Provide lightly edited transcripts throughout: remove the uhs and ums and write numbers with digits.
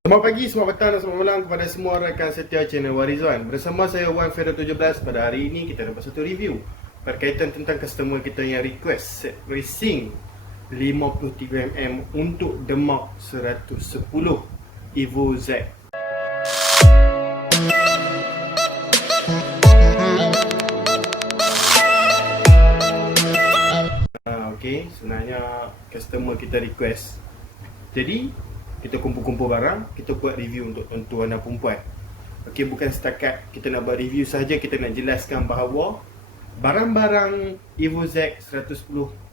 Selamat pagi, selamat petang dan selamat malam kepada semua rakan setia channel Warizwan. Bersama saya Wan Fero 17. Pada hari ini kita dapat satu review berkaitan tentang customer kita yang request set racing 53mm untuk Demak 110 Evo Z. Okey, sebenarnya customer kita request. Jadi kita kumpul-kumpul barang, kita buat review untuk tuan-tuan dan perempuan. Okey, bukan setakat kita nak buat review saja, kita nak jelaskan bahawa barang-barang Evo Z 110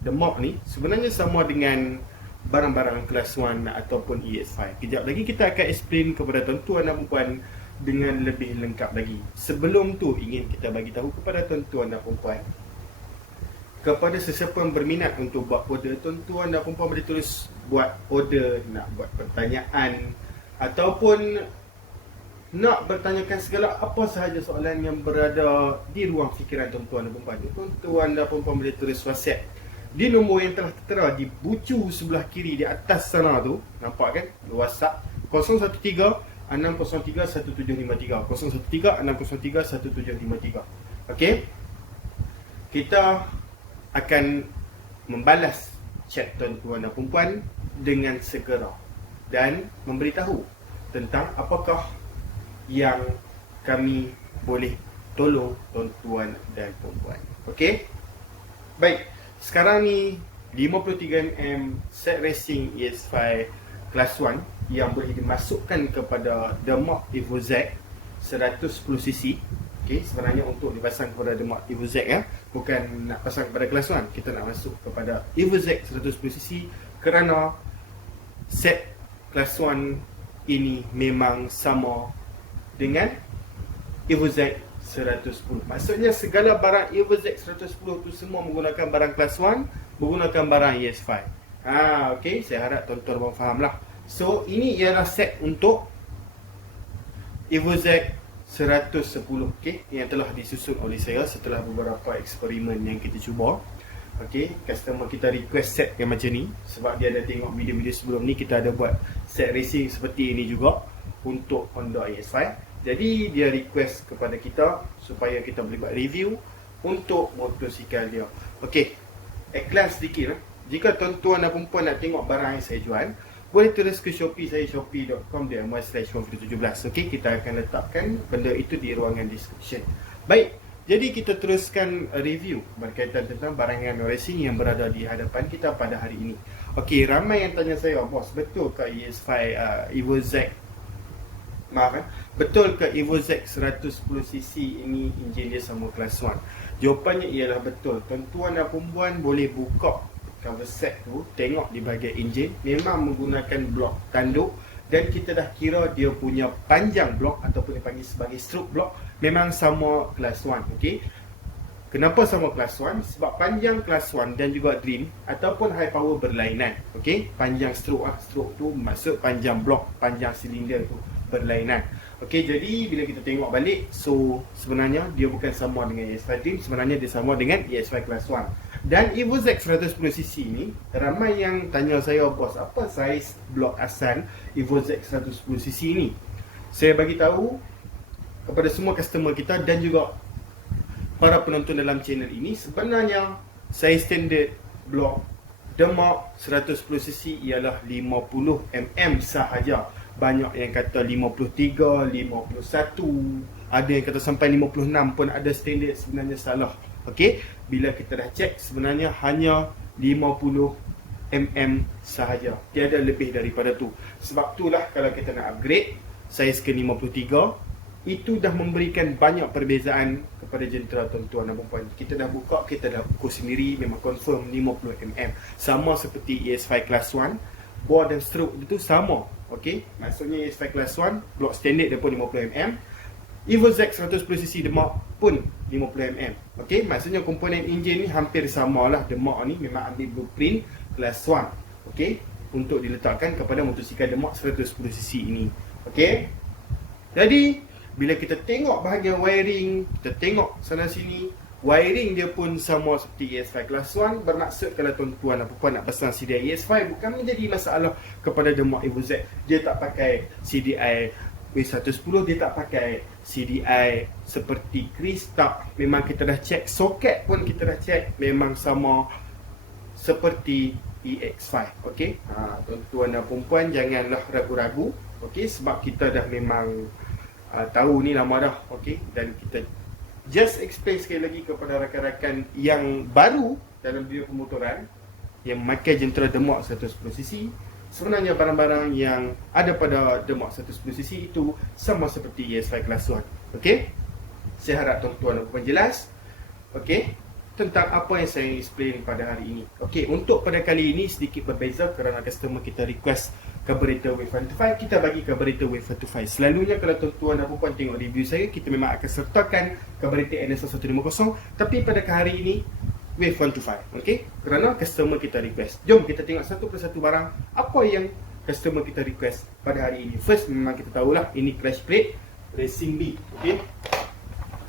Demak ni sebenarnya sama dengan barang-barang kelas 1 ataupun ES5. Kejap lagi kita akan explain kepada tuan-tuan dan perempuan dengan lebih lengkap lagi. Sebelum tu ingin kita bagi tahu kepada tuan-tuan dan perempuan, kepada sesiapa yang berminat untuk buat order, tuan-tuan dan perempuan boleh tulis buat order, nak buat pertanyaan ataupun nak bertanyakan segala apa sahaja soalan yang berada di ruang fikiran tuan-tuan dan perempuan. Tuan-tuan dan perempuan boleh tulis WhatsApp di nombor yang telah tertera di bucu sebelah kiri di atas sana tu. Nampak kan? WhatsApp 013 603 1753 013 603 1753. Okey, kita akan membalas chat tuan-tuan dan perempuan dengan segera dan memberitahu tentang apakah yang kami boleh tolong tuan-tuan dan perempuan. Okey? Baik, sekarang ni 53mm set racing ES5 Class 1 yang boleh dimasukkan kepada Demak Evo Z 110cc. Okay, sebenarnya untuk dipasang kepada Demak Evo Z ya, bukan nak pasang kepada kelas 1. Kita nak masuk kepada Evo Z 110cc kerana set kelas 1 ini memang sama dengan Evo Z 110. Maksudnya segala barang Evo Z 110 tu semua menggunakan barang kelas 1, menggunakan barang ES5. Okey, saya harap tuan-tuan faham lah. So, ini ialah set untuk Evo Z 110, okay, yang telah disusun oleh saya setelah beberapa eksperimen yang kita cuba. Okay, customer kita request set yang macam ni sebab dia ada tengok video-video sebelum ni kita ada buat set racing seperti ini juga untuk Honda ES5. Jadi dia request kepada kita supaya kita boleh buat review untuk motosikal dia. Okay, iklan sedikit lah. Jika tuan-tuan dan perempuan nak tengok barang yang saya jual, boleh tulis ke Shopee saya, shopee.com/117. Okey, kita akan letakkan benda itu di ruangan description. Baik, jadi kita teruskan review berkaitan tentang barangan racing yang berada di hadapan kita pada hari ini. Okey, ramai yang tanya saya, bos, betul ke ES5 Evo Z, betul ke Evo Z 110cc ini enjin dia sama kelas 1? Jawapannya ialah betul. Tuan-tuan dan perempuan boleh buka cover set tu, tengok di bahagian enjin memang menggunakan blok tanduk dan kita dah kira dia punya panjang blok ataupun dipanggil sebagai stroke blok memang sama kelas 1. Okey, kenapa sama kelas 1? Sebab panjang kelas 1 dan juga dream ataupun high power berlainan. Okey, panjang stroke stroke tu maksud panjang blok, panjang silinder tu berlainan. Okey, jadi bila kita tengok balik, so sebenarnya dia bukan sama dengan ES5 Dream, sebenarnya dia sama dengan ES5 Class 1. Dan Evo Z 110cc ni, ramai yang tanya saya, bos, apa saiz blok asal Evo Z 110cc ni? Saya bagi tahu kepada semua customer kita dan juga para penonton dalam channel ini, sebenarnya saiz standard blok Demak 110cc ialah 50mm sahaja. Banyak yang kata 53, 51, ada yang kata sampai 56 pun ada standard, sebenarnya salah. Okey, bila kita dah cek sebenarnya hanya 50mm sahaja, tiada lebih daripada tu. Sebab itulah kalau kita nak upgrade saiz ke 53, itu dah memberikan banyak perbezaan kepada jentera tuan-tuan dan perempuan. Kita dah buka, kita dah ukur sendiri, memang confirm 50mm. Sama seperti ES5 Class 1, bore dan stroke itu sama. Okey, maksudnya ES5 Class 1 blok standard dia pun 50mm. Evo Z 110cc Demak pun 50mm. Okey, maksudnya komponen enjin ni hampir samalah. Demak ni memang ambil blueprint Class 1, okey, untuk diletakkan kepada motosikal Demak 110cc ini. Okey, jadi bila kita tengok bahagian wiring, kita tengok sana sini, Wiring dia pun sama seperti ES5 Class 1. Bermaksud kalau tuan-tuan dan puan nak pasang CDI ES5 bukan menjadi masalah kepada The Mark Evo Z. Dia tak pakai CDI W110, dia tak pakai CDI seperti Chris, tak. Memang kita dah check, soket pun kita dah check, memang sama seperti EX5. Okey, tuan-tuan dan puan janganlah ragu-ragu, okey, sebab kita dah memang tahu ni lama dah, okey. Dan kita just explain sekali lagi kepada rakan-rakan yang baru dalam dunia pemotoran yang memakai jentera The Mark 110cc. Sebenarnya barang-barang yang ada pada The Mark 110cc itu sama seperti ES5 Class 1. Okey, saya harap tuan-tuan dan puan jelas, okey, tentang apa yang saya explain pada hari ini. Okey, untuk pada kali ini sedikit berbeza kerana customer kita request carburetor Wave 125, kita bagi carburetor Wave 125. Selalunya kalau tuan-tuan dan puan tengok review saya, kita memang akan sertakan carburetor NSR 150, tapi pada hari ini Wave 125, okey, kerana customer kita request. Jom kita tengok satu persatu barang apa yang customer kita request pada hari ini. First, memang kita tahulah ini clutch plate Racing B, okey.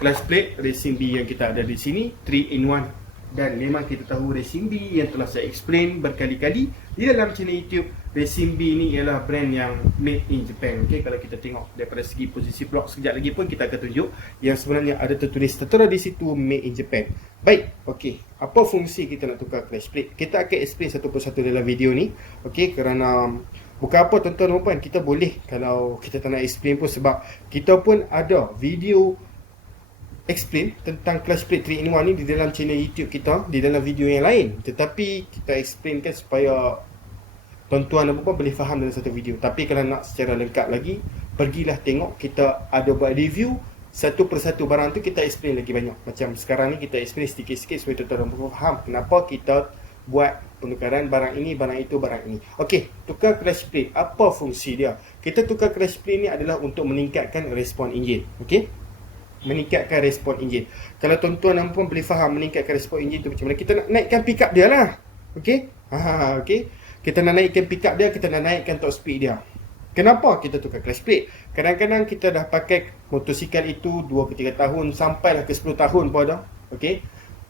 Clutch plate Racing B yang kita ada di sini 3-in-1, dan memang kita tahu Racing B yang telah saya explain berkali-kali di dalam channel YouTube. Racing B ni ialah brand yang made in Japan. Okey, kalau kita tengok daripada segi posisi blok, sekejap lagi pun kita akan tunjuk yang sebenarnya ada tertulis tertera di situ made in Japan. Baik, okey, apa fungsi kita nak tukar clutch plate? Kita akan explain satu persatu dalam video ni. Okey, kerana bukan apa tuan-tuan dan puan, kita boleh kalau kita tak nak explain pun, sebab kita pun ada video explain tentang clutch plate 3-in-1 ni di dalam channel YouTube kita, di dalam video yang lain. Tetapi kita explainkan supaya tuan-tuan dan puan boleh faham dalam satu video. Tapi kalau nak secara lengkap lagi, pergilah tengok, kita ada buat review satu persatu barang tu, kita explain lagi banyak. Macam sekarang ni kita explain sikit-sikit supaya tuan-tuan dan puan faham kenapa kita buat penukaran barang ini, barang itu, barang ini. Okey, tukar clutch plate, apa fungsi dia? Kita tukar clutch plate ni adalah untuk meningkatkan respon enjin. Okey, meningkatkan respon enjin. Kalau tuan-tuan dan puan boleh faham meningkatkan respon enjin tu macam mana, kita nak naikkan pickup dia lah. Okey, okey, kita nak naikkan pickup dia, kita nak naikkan top speed dia. Kenapa kita tukar clutch plate? Kadang-kadang kita dah pakai motosikal itu 2 ke 3 tahun, sampailah ke 10 tahun pun ada. Okey,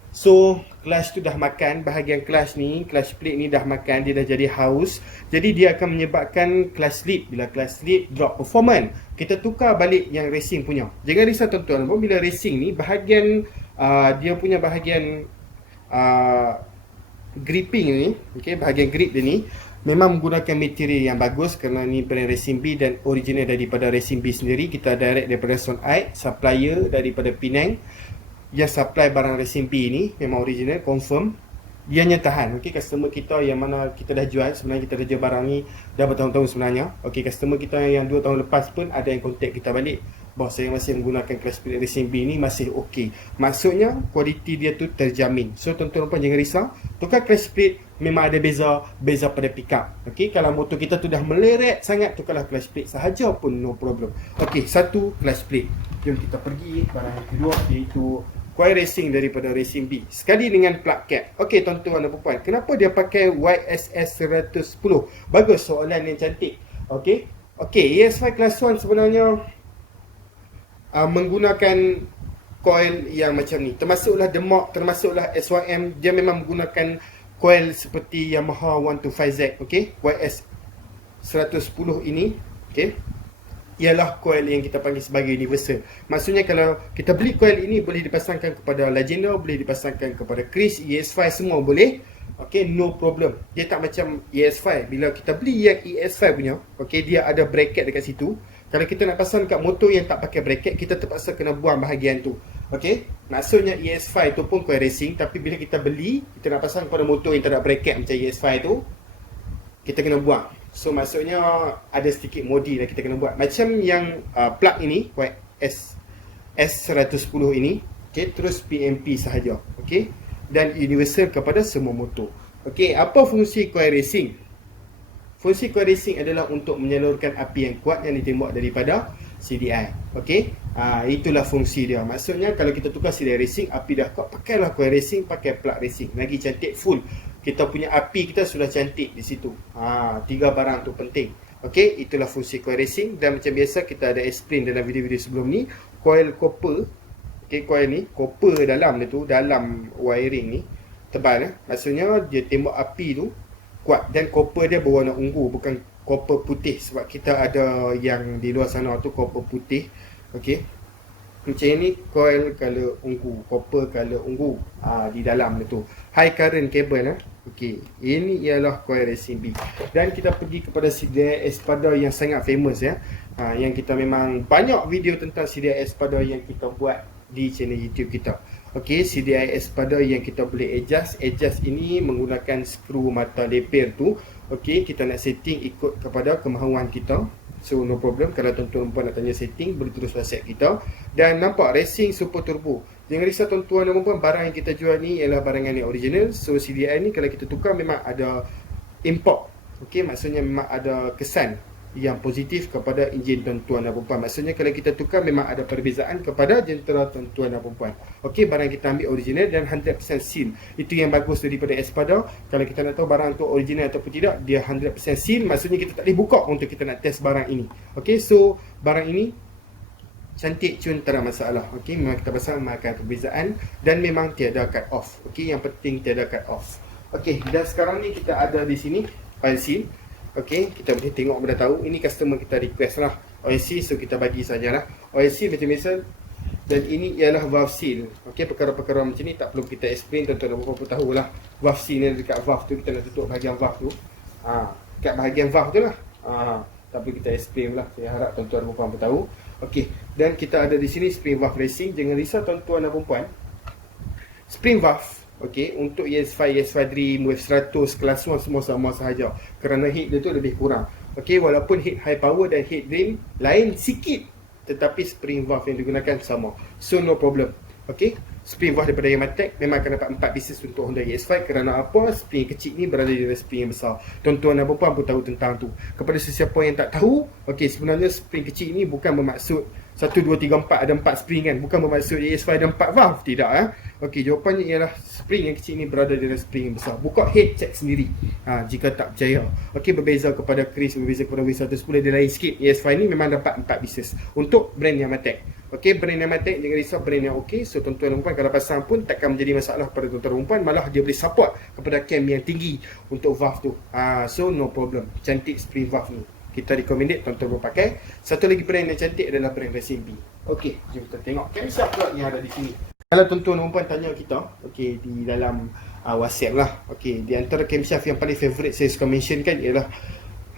so clutch tu dah makan, bahagian clutch ni, clutch plate ni dah makan, dia dah jadi haus. Jadi dia akan menyebabkan clutch slip. Bila clutch slip, drop performance. Kita tukar balik yang racing punya. Jangan risau tuan-tuan, bila racing ni bahagian dia punya bahagian gripping ni, okey, bahagian grip dia ni memang menggunakan material yang bagus kerana ni brand Racing B dan original daripada Racing B sendiri. Kita direct daripada Sonite, supplier daripada Penang yang supply barang Racing B ni memang original, confirm. Ianya tahan. Okey, customer kita yang mana kita dah jual, sebenarnya kita dah jual barang ni dah bertahun-tahun sebenarnya. Okey, customer kita yang 2 tahun lepas pun ada yang contact kita balik, bahawa saya masih menggunakan clutch plate Racing B ni masih okey. Maksudnya kualiti dia tu terjamin. So tuan-tuan puan jangan risau, tukar clutch plate memang ada beza pada pickup. Okey, kalau motor kita tu dah meleret sangat, tukarlah clutch plate sahaja pun no problem. Okey, satu clutch plate. Jom kita pergi barang yang kedua, iaitu coil racing daripada Racing B sekali dengan plug cap. Okey tuan-tuan dan puan, kenapa dia pakai YSS 110? Bagus, soalan yang cantik. Okey, ES5 Class 1 sebenarnya menggunakan coil yang macam ni. Termasuklah The Mark, termasuklah SYM, dia memang menggunakan coil seperti Yamaha 125Z. Okey, YS 110 ini, okey, ialah coil yang kita panggil sebagai universal. Maksudnya kalau kita beli coil ini, boleh dipasangkan kepada Legenda, boleh dipasangkan kepada Chris, ES5, semua boleh. Okey, no problem. Dia tak macam ES5. Bila kita beli yang ES5 punya, okey, dia ada bracket dekat situ. Kalau kita nak pasang kat motor yang tak pakai bracket, kita terpaksa kena buang bahagian tu. Okey, maksudnya ES5 tu pun coil racing, tapi bila kita beli, kita nak pasang pada motor yang tak ada bracket macam ES5 tu, kita kena buang. So maksudnya ada sedikit modi lah kita kena buat. Macam yang plug ini, S110 ini, okay, terus PMP sahaja, okay, dan universal kepada semua motor. Okay, apa fungsi coil racing? Fungsi coil racing adalah untuk menyalurkan api yang kuat yang ditembak daripada CDI. Okay, itulah fungsi dia. Maksudnya kalau kita tukar CDI racing, api dah kuat, pakailah coil racing, pakai plug racing, lagi cantik, full. Kita punya api kita sudah cantik di situ. 3 barang tu penting. Okey, itulah fungsi coil racing. Dan macam biasa kita ada explain dalam video-video sebelum ni, coil copper Okay, coil ni, copper dalam dia tu, dalam wiring ni tebal maksudnya dia tembok api tu kuat, dan copper dia berwarna ungu, bukan copper putih, sebab kita ada yang di luar sana tu copper putih. Okay, macam ni coil color ungu, copper color ungu di dalam tu, high current cable Okay, ini ialah coil racing B. Dan kita pergi kepada CDI Espada yang sangat famous yang kita memang banyak video tentang CDI Espada yang kita buat di channel YouTube kita. Okey, CDI Espada yang kita boleh adjust. Adjust ini menggunakan skru mata leper tu. Okey, kita nak setting ikut kepada kemahuan kita. So no problem, kalau tuan-tuan nak tanya setting, boleh terus WhatsApp kita. Dan nampak racing super turbo. Jangan risau tuan-tuan dan puan, barang yang kita jual ni ialah barangan yang original. So CDI ni kalau kita tukar memang ada import. Okey, maksudnya memang ada kesan yang positif kepada enjin tuan-tuan dan puan. Maksudnya kalau kita tukar memang ada perbezaan kepada jentera tuan-tuan dan puan. Okey, barang kita ambil original dan 100% seal. Itu yang bagus daripada Espada. Kalau kita nak tahu barang tu original ataupun tidak, dia 100% seal. Maksudnya kita tak boleh buka untuk kita nak test barang ini. Okey, so barang ini cantik, cun, tak ada masalah. Okey, memang kita pasang memang akan perbezaan dan memang tiada cut off. Okey, yang penting tiada cut off. Okey, dan sekarang ni kita ada di sini oil seal. Okey, kita boleh tengok benda tahu. Ini customer kita request lah oil seal, so kita bagi sajalah. Oil seal macam biasa. Dan ini ialah valve seal. Okey, perkara-perkara macam ni tak perlu kita explain, tuan-tuan dan puan tahu lah. Valve seal ni dekat valve tu, kita nak tutup bahagian valve tu. Dekat bahagian valve tu lah. Tak perlu kita explain lah. Saya harap tuan-tuan dan puan tahu. Okey, dan kita ada di sini spring valve racing. Jangan risau tuan-tuan dan puan. Spring valve, okey, untuk ES5, ES5 Dream, Wave 100, kelas 1 semua sama sahaja. Kerana heat dia tu lebih kurang. Okey, walaupun heat high power dan heat Dream lain sikit, tetapi spring valve yang digunakan sama. So no problem. Okey, spring valve daripada Yamatech memang akan dapat 4 pieces untuk Honda ES5. Kerana apa? Spring kecil ni berada di dalam spring yang besar. Tuan-tuan dan puan pun tahu tentang tu. Kepada sesiapa yang tak tahu, okey, sebenarnya spring kecil ni bukan bermaksud 1, 2, 3, 4 ada 4 spring kan. Bukan bermaksud ES5 ada 4 valve. Tidak Okey, jawapannya ialah spring yang kecil ni berada di dalam spring yang besar. Buka head check sendiri jika tak percaya. Okey, berbeza kepada Chris, berbeza kepada W110, dia lain sikit. ES5 ni memang dapat 4 pieces untuk brand Yamatech. Okey, brand Yamatech, jangan risau, brand yang okey. So tuan-tuan dan puan kalau pasang pun takkan menjadi masalah pada tuan-tuan dan puan. Malah dia boleh support kepada cam yang tinggi untuk valve tu. So no problem. Cantik spring valve ni. Kita recommended tuan-tuan pakai. Satu lagi brand yang cantik adalah brand Racing B. Okey, jom kita tengok camshaft pula yang ada di sini. Kalau tuan-tuan dan puan tanya kita, okey, di dalam WhatsApp lah. Okey, di antara camshaft yang paling favourite saya suka mention kan ialah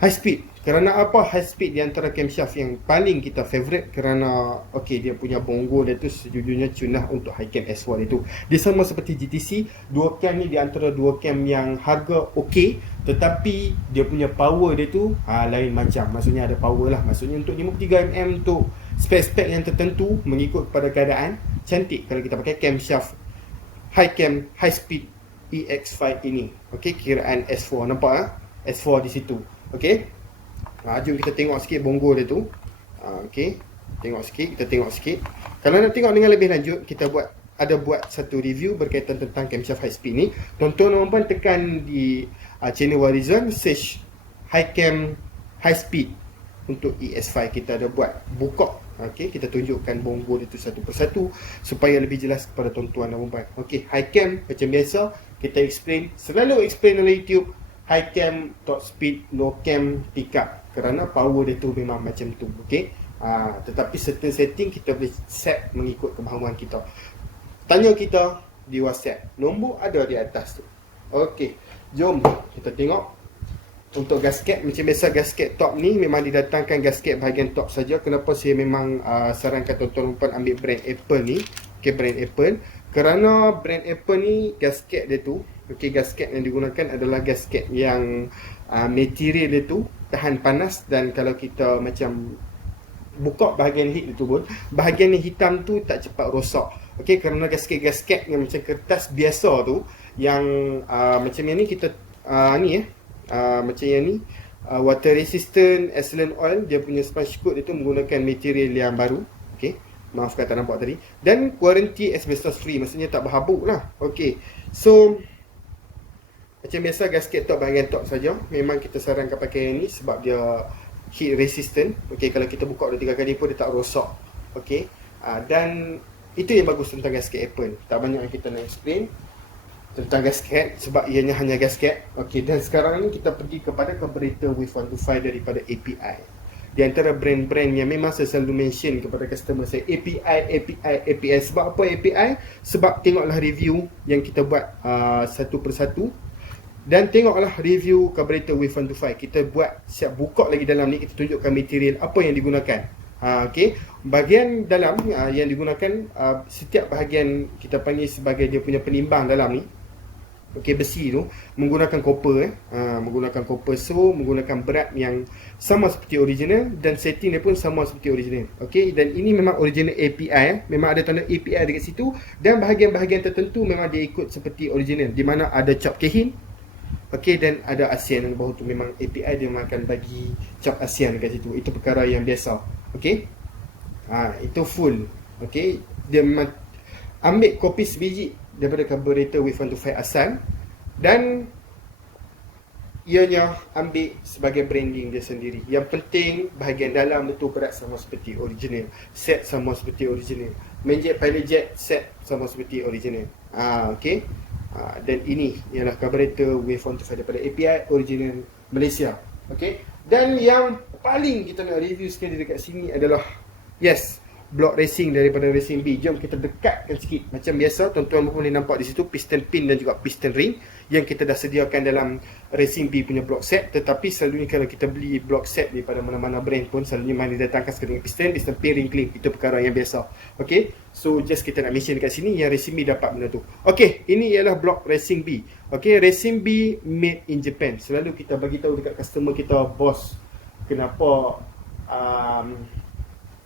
high speed. Kerana apa high speed di antara camshaft yang paling kita favourite? Kerana okey, dia punya bonggol dia tu sejujurnya cunah untuk high cam S1 itu. Dia sama seperti GTC, dua cam ni di antara dua cam yang harga okey, tetapi dia punya power dia tu lain macam. Maksudnya ada power lah. Maksudnya untuk 53mm untuk spek-spek yang tertentu mengikut kepada keadaan, cantik kalau kita pakai camshaft high cam high speed EX5 ini. Okey, kiraan S4, nampak S4 di situ. Okey, jom kita tengok sikit bonggol dia tu. Okey, tengok sikit, kita tengok sikit. Kalau nak tengok dengan lebih lanjut, kita buat satu review berkaitan tentang camshaft high speed ni. Tuan-tuan dan puan tekan di channel Warizon, search high cam high speed untuk ES5. Kita ada buat buka. Okey, kita tunjukkan bonggol itu satu persatu supaya lebih jelas kepada tuan-tuan dan puan. Okey, high cam macam biasa kita explain, selalu explain oleh YouTube. High cam, top speed, low cam, pick up. Kerana power dia tu memang macam tu. Okey, tetapi certain setting kita boleh set mengikut kemahuan kita. Tanya kita di WhatsApp, nombor ada di atas tu. Okey, jom kita tengok. Untuk gasket, macam biasa gasket top ni memang didatangkan gasket bahagian top saja. Kenapa saya memang sarankan tuan-tuan dan puan ambil brand Apple ni. Okey, brand Apple. Kerana brand Apple ni gasket dia tu, okey, gasket yang digunakan adalah gasket yang material dia tu tahan panas, dan kalau kita macam buka bahagian heat itu pun, bahagian yang hitam tu tak cepat rosak. Okey, kerana gasket-gasket yang macam kertas biasa tu yang macam yang ni kita macam yang ni water resistant Esselen oil, dia punya sponge coat dia tu menggunakan material yang baru. Okey, maafkan tak nampak tadi. Dan warranty asbestos free, maksudnya tak berhabuk lah. Okey, so macam biasa gasket top bahagian top saja. Memang kita sarankan pakai yang ni sebab dia heat resistant. Okey, kalau kita buka 2-3 kali pun dia tak rosak. Okey, dan Itu yang bagus tentang gasket Apple. Tak banyak yang kita nak explain tentang gasket sebab ianya hanya gasket. Okey, dan sekarang ni kita pergi kepada carburetor Wave 125 daripada API. Di antara brand-brand yang memang saya selalu mention kepada customer saya, API. Sebab apa API? Sebab tengoklah review yang kita buat satu persatu. Dan tengoklah review carburetor Wave 125. Kita buat, siap buka lagi dalam ni, kita tunjukkan material apa yang digunakan. Okey, bahagian dalam yang digunakan, setiap bahagian kita panggil sebagai dia punya penimbang dalam ni. Okey, besi tu menggunakan copper menggunakan copper, so menggunakan berat yang sama seperti original dan setting dia pun sama seperti original. Okey, dan ini memang original API memang ada tanda API dekat situ, dan bahagian-bahagian tertentu memang dia ikut seperti original, di mana ada cap kehin. Okey, dan ada ASEAN yang bawah tu memang API dia memang akan bagi cap ASEAN dekat situ. Itu perkara yang biasa. Okey, itu full. Okey, dia memang ambil kopi sebiji daripada carburetor Wave 125 asal, dan ianya ambil sebagai branding dia sendiri. Yang penting bahagian dalam itu berat sama seperti original, set sama seperti original, main jet, pilot jet, set sama seperti original. Okey, dan ini ialah carburetor Wave 125 daripada API original Malaysia. Okey, dan yang paling kita nak review sekali dekat sini adalah block racing daripada Racing B. Jom kita dekatkan sikit. Macam biasa, tuan-tuan boleh nampak di situ piston pin dan juga piston ring yang kita dah sediakan dalam Racing B punya block set. Tetapi selalunya kalau kita beli block set daripada mana-mana brand pun, selalunya mana didatangkan sekali dengan piston pin, ring clip. Itu perkara yang biasa. Okay, so just kita nak mention dekat sini yang Racing B dapat benda tu. Okay, ini ialah block Racing B. Okay, Racing B made in Japan. Selalu kita bagi tahu dekat customer kita, bos, kenapa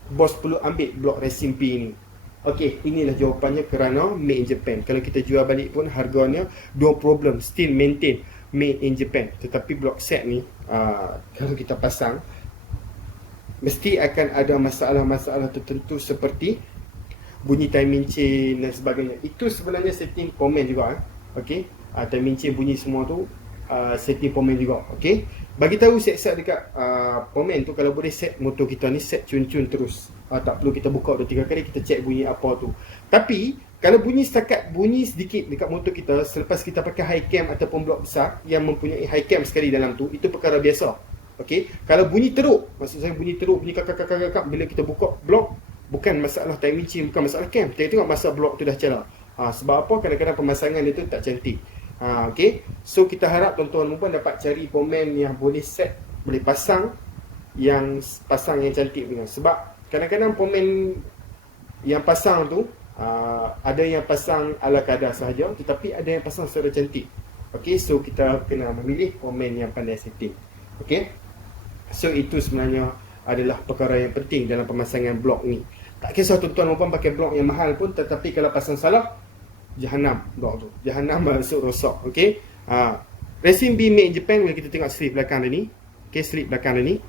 bos perlu ambil blok Racing B ni. Okey, inilah jawapannya, kerana made in Japan. Kalau kita jual balik pun harganya no problem, still maintain made in Japan. Tetapi blok set ni kalau kita pasang, mesti akan ada masalah-masalah tertentu seperti bunyi timing chain dan sebagainya. Itu sebenarnya setting pomen juga. Okey, timing chain bunyi semua tu setting pomen juga. Okey, bagi tahu set-set dekat pomen tu, kalau boleh set motor kita ni set cun-cun terus. Tak perlu kita buka 2-3 kali kita check bunyi apa tu. Tapi kalau bunyi setakat bunyi sedikit dekat motor kita selepas kita pakai high cam ataupun blok besar yang mempunyai high cam sekali dalam tu, itu perkara biasa. Okey, kalau bunyi teruk, maksud saya bunyi teruk, bunyi kakak bila kita buka blok, bukan masalah timing chain, bukan masalah cam. Kita tengok masa blok tu dah cedera. Sebab apa? Kadang-kadang pemasangan dia tu tak cantik. Okay, so kita harap tuan-tuan dan puan dapat cari pomen yang boleh set, boleh pasang yang cantik punya. Sebab kadang-kadang pomen yang pasang tu ada yang pasang ala kadar sahaja, tetapi ada yang pasang secara cantik. Okay, so kita kena memilih pomen yang pandai setting. Okay, so itu sebenarnya adalah perkara yang penting dalam pemasangan blok ni. Tak kisah tuan-tuan dan puan pakai blok yang mahal pun, tetapi kalau pasang salah, Jahanam blok tu. Jahanam masuk rosak. Okey. Racing B made in Japan. Bila kita tengok slip belakang dia ni. Okey, slip belakang dia ni.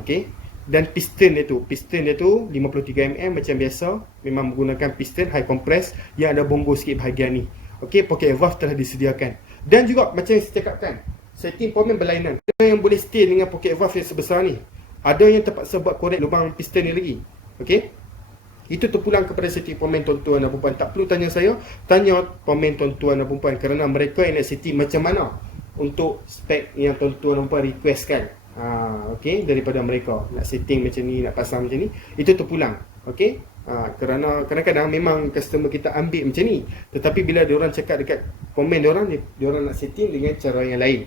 Okey. Dan piston dia tu 53mm macam biasa. Memang menggunakan piston high compress yang ada bongo sikit bahagian ni. Okey, pocket valve telah disediakan. Dan juga macam yang saya cakapkan, setting pomen berlainan. Ada yang boleh stay dengan pocket valve yang sebesar ni. Ada yang terpaksa buat korek lubang piston ni lagi. Okey. Itu terpulang kepada setting pomen tuan-tuan dan perempuan. Tak perlu tanya saya, tanya pomen tuan-tuan dan perempuan, kerana mereka yang nak setting macam mana untuk spek yang tuan-tuan dan perempuan requestkan. Okey, daripada mereka nak setting macam ni, nak pasang macam ni, itu terpulang. Okey, kerana kadang-kadang memang customer kita ambil macam ni, tetapi bila diorang cakap dekat komen diorang nak setting dengan cara yang lain.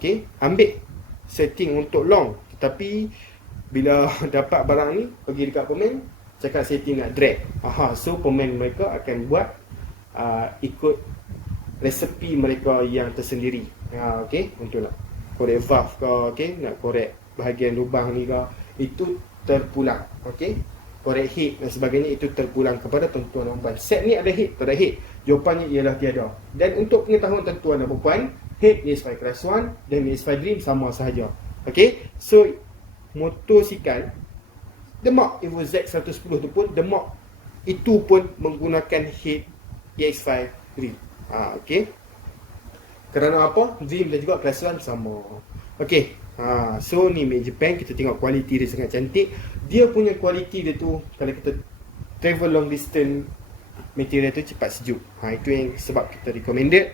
Okey, ambil setting untuk long, tetapi bila dapat barang ni pergi dekat komen cakap setting nak drag. So pemain mereka akan buat ikut resepi mereka yang tersendiri. Okey, untuk nak korek valve ke, okey, nak korek bahagian lubang ni ke, itu terpulang. Okey, korek head dan sebagainya itu terpulang kepada tuan-tuan dan puan. Set ni ada head, tak ada head? Jawapannya ialah tiada. Dan untuk pengetahuan tuan-tuan dan puan, head ES5 Class 1 dan ES5 Dream sama sahaja. Okey, so motosikal Demak Evo Z110 tu pun, Demak itu pun menggunakan head EX5 Dream. Okey. Kerana apa? Dream dan juga Class 1 sama. Okey. So ni made Japan, kita tengok kualiti dia sangat cantik. Dia punya kualiti dia tu, kalau kita travel long distance material tu cepat sejuk. Itu yang sebab kita recommended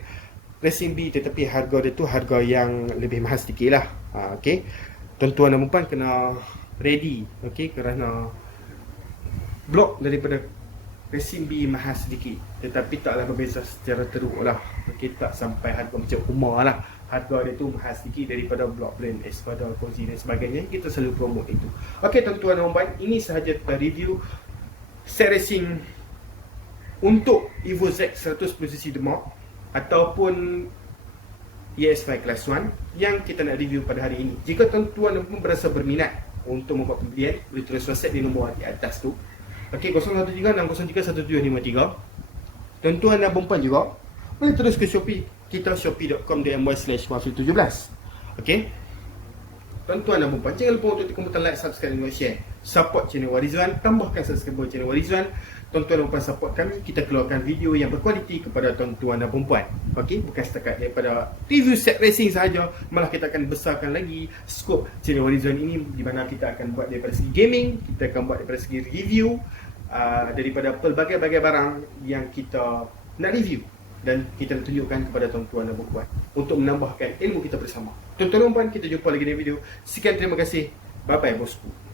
racing B, tetapi harga dia tu harga yang lebih mahal sedikit lah. Okay, tuan-tuan dan puan kena ready, okay, kerana blok daripada racing B mahal sedikit, tetapi taklah berbeza secara teruk lah. Okay, tak sampai harga macam rumah lah. Harga dia tu mahal sedikit daripada blok brand Espada, Cozy dan sebagainya. Kita selalu promote itu. Okay tuan-tuan dan puan, ini sahaja review set racing untuk Evo Z 100cc Demak ataupun ES5 Class 1 yang kita nak review pada hari ini. Jika tuan-tuan pun berasa berminat untuk membuat pembelian, boleh terus WhatsApp di nombor di atas tu. Okey, 013-603-17253. Tuan-tuan dan puan juga boleh terus ke Shopee. Kita shopee.com.my/mafil17. Okey. Tuan-tuan dan puan, jangan lupa untuk tekan butang like, subscribe dan share. Support channel Warizwan, tambahkan subscriber channel Warizwan. Tuan-tuan dan puan support kami, kita keluarkan video yang berkualiti kepada tuan-tuan dan puan. Okey, bukan setakat daripada review set racing sahaja, malah kita akan besarkan lagi skop channel Warizwan ini, di mana kita akan buat daripada segi gaming, kita akan buat daripada segi review daripada pelbagai-bagai barang yang kita nak review dan kita nak tunjukkan kepada tuan-tuan dan puan untuk menambahkan ilmu kita bersama. Tuan-tuan dan puan, kita jumpa lagi di video. Sekian, terima kasih. Bye bye bosku.